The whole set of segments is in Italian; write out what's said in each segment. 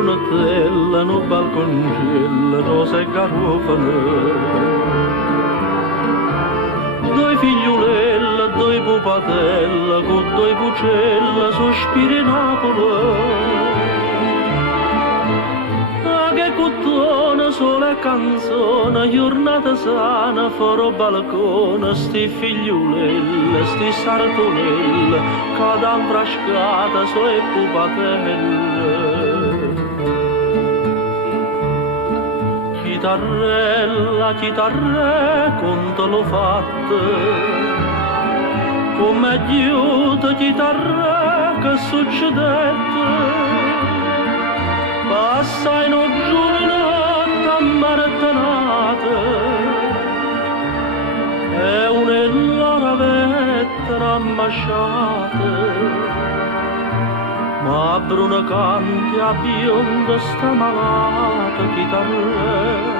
brunatella, no balconcello, rosa e garofano. Due figliulella, due pupatella, con due pucella, sospiri Napoli. Che cottona, sole e canzone, giornata sana, foro balcone, sti figliulelle, sti sartonelle, cadam frascata, so e pupatelle. Chitarrella, chitarre, conto l'ho fatto, come aiuto chitarre, che succedette? Passa in un giovinotta ammarettanata e un'ella ravetta ammasciata, ma bruna canti a bionda sta malata chitarre,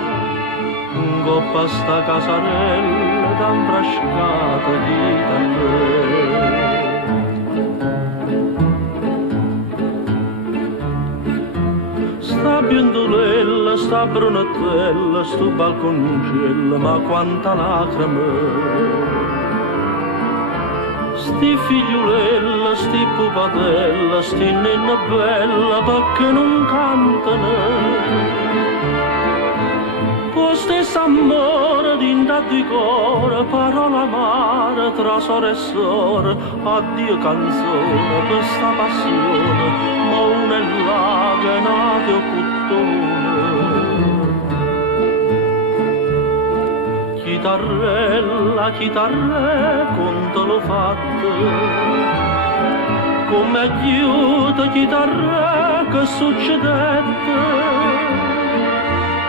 in coppa sta casarella d'ambrascata chitarre. Sta biondolella, sta brunatella, sto balconcello, ma quanta lacrime. Sti figliulella, sti pupatella, sti nenna bella, perché non cantano. Poi stesso amore d'inda di cuore, parola amare tra sore e sore, addio canzone per sta passione. Ma una è là che nate o cuttone. Chitarrella, chitarre, conto l'ho fatto, come aiuto chitarre, che succedette?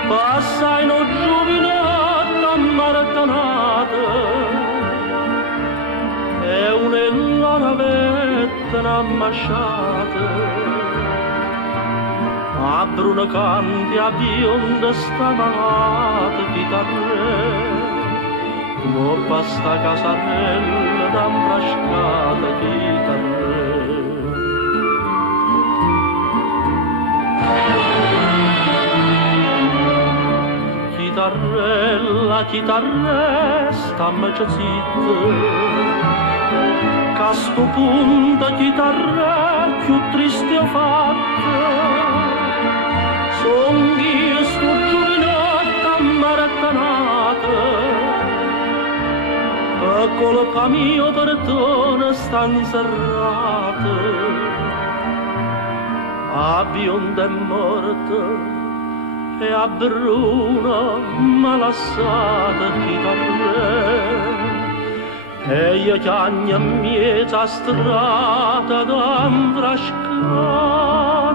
Passa in un giovinetto ammarettanata e un'ella ravetta ammasciata. A bruna canti a bionda sta malata chitarre, coppa sta casarella d'ambrascata chitarre. Chitarrella, chitarre, stammaci zitta, a sto punto chitarra più triste ho fatta. Son io sto giovinetta ammarettanata, e colpa mio perdono stan serrate. A bionda è morta e a bruna m'ha lasciata chitarra. E io chiagna miezza strada d'ambrascata.